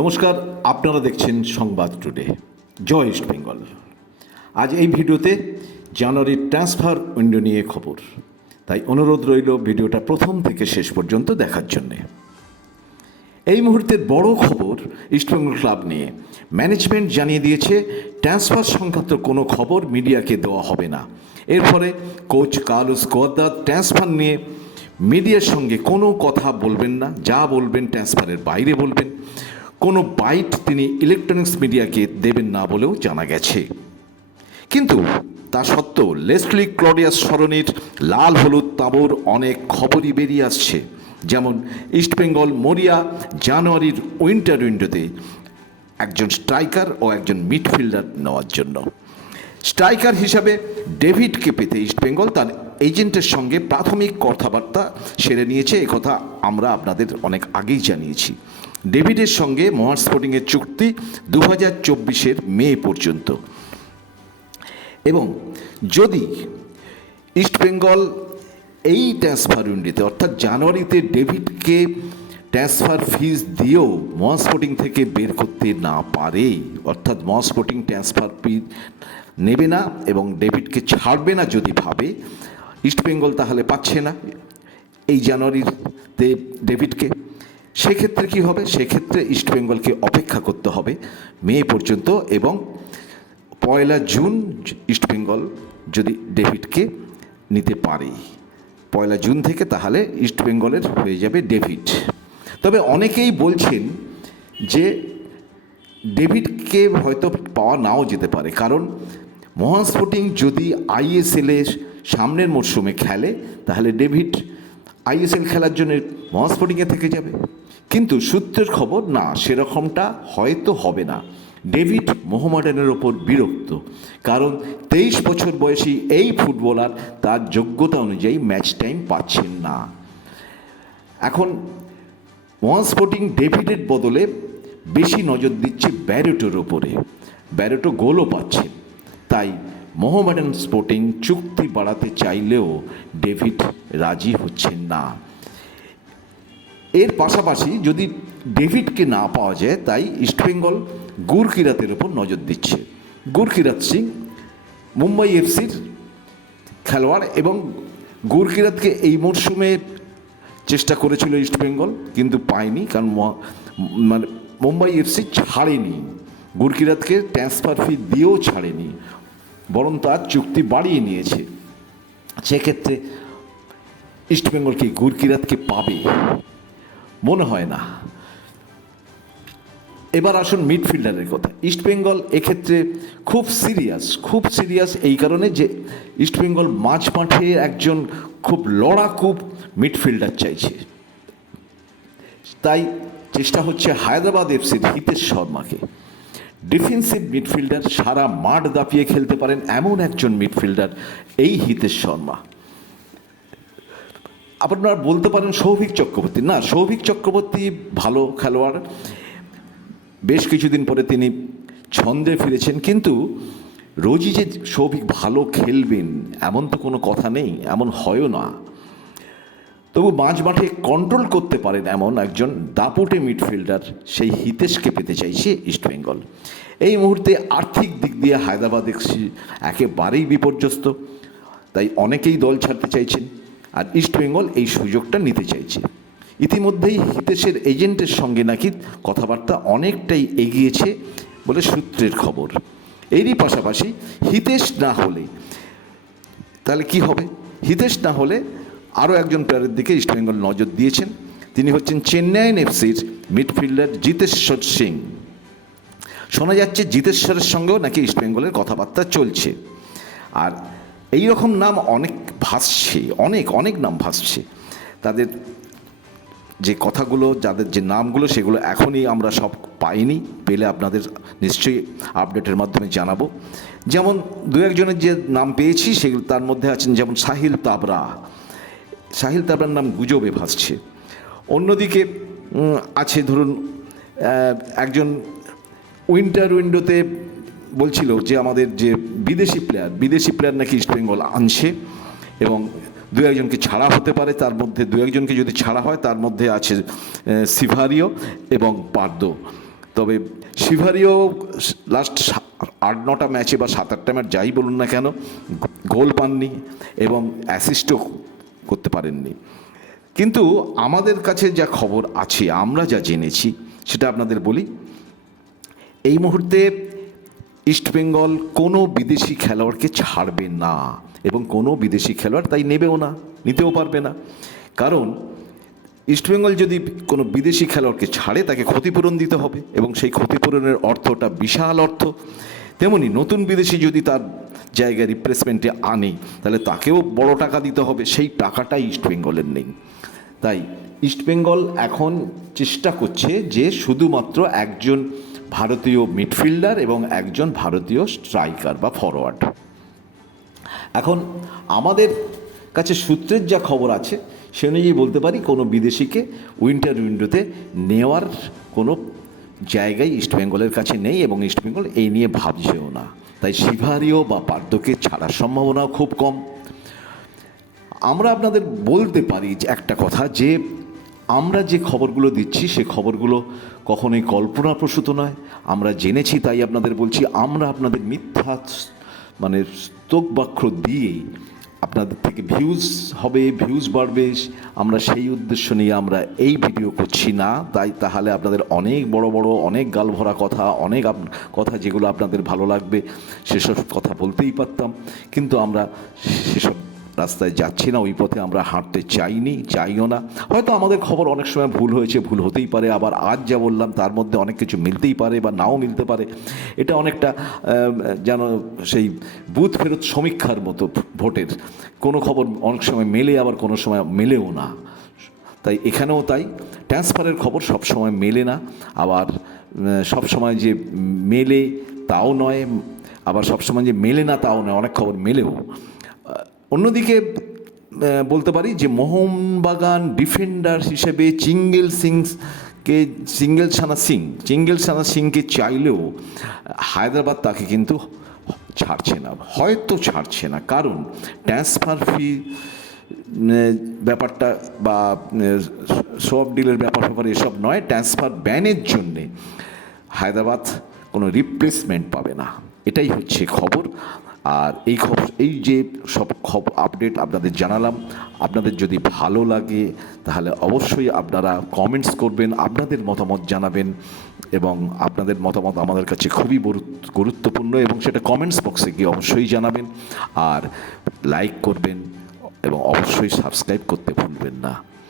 নমস্কার, আপনারা দেখছেন সংবাদ টুডে। জয় ইস্ট বেঙ্গল। আজ এই ভিডিওতে জানুয়ারির ট্রান্সফার উইন্ডো নিয়ে খবর। তাই অনুরোধ রইল ভিডিওটা প্রথম থেকে শেষ পর্যন্ত দেখার জন্যে। এই মুহূর্তের বড় খবর ইস্টবেঙ্গল ক্লাব নিয়ে। ম্যানেজমেন্ট জানিয়ে দিয়েছে, ট্রান্সফার সংক্রান্ত কোনো খবর মিডিয়াকে দেওয়া হবে না। এর ফলে কোচ কার্লোস গোয়াদ্দার ট্রান্সফার নিয়ে মিডিয়ার সঙ্গে কোনো কথা বলবেন না। যা বলবেন ট্রান্সফারের বাইরে বলবেন। কোনো বাইট তিনি ইলেকট্রনিক্স মিডিয়াকে দেবেন না বলেও জানা গেছে। কিন্তু তা সত্ত্বেও লেসলি ক্লডিয়াস সরণির লাল হলুদ তাঁবুর অনেক খবরই বেরিয়ে আসছে। যেমন ইস্টবেঙ্গল মরিয়া জানুয়ারির উইন্টার উইন্ডোতে একজন স্ট্রাইকার ও একজন মিডফিল্ডার নেওয়ার জন্য। স্ট্রাইকার হিসাবে ডেভিডকে পেতে ইস্টবেঙ্গল তার এজেন্টের সঙ্গে প্রাথমিক কথাবার্তা সেরে নিয়েছে। একথা আমরা আপনাদের অনেক আগেই জানিয়েছি। ডেভিডের সঙ্গে মহার স্পোর্টিংয়ের চুক্তি দু হাজার চব্বিশের মে পর্যন্ত। এবং যদি ইস্টবেঙ্গল এই ট্রান্সফার উইন্ডোতে অর্থাৎ জানুয়ারিতে ডেভিডকে ট্রান্সফার ফিস দিয়েও মহাস্পোর্টিং থেকে বের করতে না পারে, অর্থাৎ মহাস্পোর্টিং ট্রান্সফার ফি নেবে না এবং ডেভিডকে ছাড়বে না যদি ভাবে ইস্টবেঙ্গল তাহলে পাচ্ছে না এই জানুয়ারিতে ডেভিডকে। সেক্ষেত্রে কি হবে? সেক্ষেত্রে ইস্টবেঙ্গলকে অপেক্ষা করতে হবে মে পর্যন্ত এবং পয়লা জুন ইস্টবেঙ্গল যদি ডেভিডকে নিতে পারে। পয়লা জুন থেকে তাহলে ইস্টবেঙ্গলের হয়ে যাবে ডেভিড। তবে অনেকেই বলছেন যে ডেভিডকে হয়তো পাওয়া নাও যেতে পারে। কারণ মহান স্পোর্টিং যদি আইএসএলের সামনের মরশুমে খেলে, তাহলে ডেভিড আইএসএল খেলার জন্য মহান স্পোর্টিংয়ে থেকে যাবে। কিন্তু সূত্রের খবর, না, সেরকমটা হয়তো হবে না। ডেভিড মোহামেডানের ওপর বিরক্ত, কারণ তেইশ বছর বয়সী এই ফুটবলার তার যোগ্যতা অনুযায়ী ম্যাচ টাইম পাচ্ছেন না। এখন মহান স্পোর্টিং ডেভিডের বদলে বেশি নজর দিচ্ছে ব্যারেটোর ওপরে। ব্যারেটো গোলও পাচ্ছে। তাই মোহামেডান স্পোর্টিং চুক্তি বাড়াতে চাইলেও ডেভিড রাজি হচ্ছেন না। এর পাশাপাশি যদি ডেভিডকে না পাওয়া যায়, তাই ইস্টবেঙ্গল গুরকিরাতের ওপর নজর দিচ্ছে। গুরকিরাত সিং মুম্বাই এফসির খেলোয়াড় এবং গুরকিরাতকে এই মরশুমে চেষ্টা করেছিল ইস্টবেঙ্গল কিন্তু পায়নি কারণ মানে মুম্বাই এফসি ছাড়েনি। গুরকিরাতকে ট্রান্সফার ফি দিয়েও ছাড়েনি। বরং তার চুক্তি বাড়িয়ে নিয়েছে। সেক্ষেত্রে ইস্টবেঙ্গল কি গুরকিরাতকে পাবে? মনে হয় না। এবার আসুন মিডফিল্ডারের কথা। ইস্টবেঙ্গল এক্ষেত্রে খুব সিরিয়াস খুব সিরিয়াস এই কারণে যে ইস্টবেঙ্গল মাঝ মাঠে একজন খুব লড়াকু মিডফিল্ডার চাইছে। তাই চেষ্টা হচ্ছে হায়দ্রাবাদ এফসির হিতেশ শর্মাকে। ডিফেন্সিভ মিডফিল্ডার সারা মাঠ দাপিয়ে খেলতে পারেন এমন একজন মিডফিল্ডার এই হিতেশ শর্মা। আপনারা বলতে পারেন সৌভিক চক্রবর্তী। না, সৌভিক চক্রবর্তী ভালো খেলোয়াড়। বেশ কিছুদিন পরে তিনি ছন্দে ফিরেছেন, কিন্তু রোজই যে সৌভিক ভালো খেলবেন, এমন তো কোনো কথা নেই, এমন হয়ও না। তবু মাঝ মাঠে কন্ট্রোল করতে পারেন এমন একজন দাপুটে মিডফিল্ডার সেই হিতেশকে পেতে চাইছে ইস্টবেঙ্গল এই মুহূর্তে আর্থিক দিক দিয়ে হায়দ্রাবাদ এক্সি একেবারেই বিপর্যস্ত, তাই অনেকেই দল ছাড়তে চাইছেন আর ইস্টবেঙ্গল এই সুযোগটা নিতে চাইছে। ইতিমধ্যেই হিতেশের এজেন্টের সঙ্গে নাকি কথাবার্তা অনেকটাই এগিয়েছে বলে সূত্রের খবর। এরই পাশাপাশি হিতেশ না হলে তাহলে কি হবে? হিতেশ না হলে আরও একজন প্লেয়ারের দিকে ইস্টবেঙ্গল নজর দিয়েছেন। তিনি হচ্ছেন চেন্নাইন এফসির মিডফিল্ডার জিতেশ্বর সিং শোনা যাচ্ছে জিতেশ্বরের সঙ্গেও নাকি ইস্টবেঙ্গলের কথাবার্তা চলছে। আর এই রকম নাম অনেক ভাসছে, অনেক অনেক নাম ভাসছে। তাদের যে কথাগুলো, যাদের যে নামগুলো, সেগুলো এখনই আমরা সব পাইনি, পেলে আপনাদের নিশ্চয়ই আপডেটের মাধ্যমে জানাব। যেমন দু একজনের যে নাম পেয়েছি, সেগুলো তার মধ্যে আছেন যেমন সাহিল তাবরা সাহিল তাবরার নাম গুজবে ভাসছে। অন্যদিকে আছে ধরুন একজন উইন্টার উইন্ডোতে বলছিল যে আমাদের যে বিদেশি প্লেয়ার বিদেশি প্লেয়ার নাকি ইস্টবেঙ্গল আনছে এবং দু একজনকে ছাড়া হতে পারে, তার মধ্যে দু একজনকে যদি ছাড়া হয়, তার মধ্যে আছে সিভারিও এবং পার্দো। তবে সিভারিও লাস্ট আট, নটা ম্যাচে বা সাত, আটটা ম্যাচ যাই বলুন না কেন, গোল পাননি এবং অ্যাসিস্টও করতে পারেননি। কিন্তু আমাদের কাছে যা খবর আছে, আমরা যা জেনেছি, সেটা আপনাদের বলি। এই মুহূর্তে ইস্টবেঙ্গল কোনো বিদেশি খেলোয়াড়কে ছাড়বে না, এবং কোনো বিদেশি খেলোয়াড় তাই নেবেও না, নিতেও পারবে না। কারণ ইস্টবেঙ্গল যদি কোনো বিদেশি খেলোয়াড়কে ছাড়ে, তাকে ক্ষতিপূরণ দিতে হবে, এবং সেই ক্ষতিপূরণের অর্থটা বিশাল অর্থ। তেমনি নতুন বিদেশি যদি তার জায়গায় রিপ্লেসমেন্টে আনে, তাহলে তাকেও বড় টাকা দিতে হবে। সেই টাকাটাই ইস্টবেঙ্গলের নেই। তাই ইস্টবেঙ্গল এখন চেষ্টা করছে যে শুধুমাত্র একজন ভারতীয় মিডফিল্ডার এবং একজন ভারতীয় স্ট্রাইকার বা ফরওয়ার্ড এখন আমাদের কাছে সূত্রের যা খবর আছে, সে অনুযায়ী বলতে পারি কোনো বিদেশিকে উইন্টার উইন্ডোতে নেওয়ার কোনো জায়গায় ইস্টবেঙ্গলের কাছে নেই এবং ইস্টবেঙ্গল এই নিয়ে ভাবছেও না। তাই শিভারিও বা পার্দকে ছাড়ার সম্ভাবনাও খুব কম। আমরা আপনাদের বলতে পারি যে একটা কথা যে, আমরা যে খবরগুলো দিচ্ছি সে খবরগুলো কখনোই কল্পনাপ্রসূত নয়। আমরা জেনেছি তাই আপনাদের বলছি, আমরা আপনাদের মিথ্যা মানে স্তোক বাক্য দিয়েই আপনাদের থেকে ভিউজ হবে ভিউজ বাড়বে। আমরা সেই উদ্দেশ্য নিয়ে আমরা এই ভিডিও করছি না। তাই তাহলে আপনাদের অনেক বড় বড়, অনেক গালভরা কথা, অনেক কথা যেগুলো আপনাদের ভালো লাগবে, সেসব কথা বলতেই পারতাম। কিন্তু আমরা সেসব রাস্তায় যাচ্ছি না, ওই পথে আমরা হাঁটতে চাইনি চাইও না। হয়তো আমাদের খবর অনেক সময় ভুল হয়েছে, ভুল হতেই পারে, আবার আজ যা বললাম তার মধ্যে অনেক কিছু মিলতেই পারে বা নাও মিলতে পারে। এটা অনেকটা যেন সেই বুথ ফেরত সমীক্ষার মতো ভোটের। কোনো খবর অনেক সময় মেলে, আবার কোনো সময় মেলেও না। তাই এখানেও তাই, ট্রান্সফারের খবর সব সময় মেলে না, আবার সব সময় যে মেলে তাও নয়, আবার সব সময় যে মেলে না তাও নয়, অনেক খবর মেলেও। অন্যদিকে বলতে পারি যে মোহনবাগান ডিফেন্ডার হিসেবে চিঙ্গেল সিংকে চিঙ্গেল ছানা সিং, চিঙ্গেল ছানা সিংকে চাইলেও হায়দ্রাবাদ তাকে কিন্তু ছাড়ছে না, হয়তো ছাড়ছে না। কারণ ট্রান্সফার ফি ব্যাপারটা বা সব ডিলের ব্যাপার ব্যাপার এসব নয়, ট্রান্সফার ব্যানের জন্যে হায়দ্রাবাদ কোনো রিপ্লেসমেন্ট পাবে না। এটাই হচ্ছে খবর। আর এই খবর, এই যে সব খবর আপডেট আপনাদের জানালাম, আপনাদের যদি ভালো লাগে, তাহলে অবশ্যই আপনারা কমেন্টস করবেন, আপনাদের মতামত জানাবেন এবং আপনাদের মতামত আমাদের কাছে খুবই গুরুত্বপূর্ণ এবং সেটা কমেন্টস বক্সে গিয়ে অবশ্যই জানাবেন। আর লাইক করবেন এবং অবশ্যই সাবস্ক্রাইব করতে ভুলবেন না।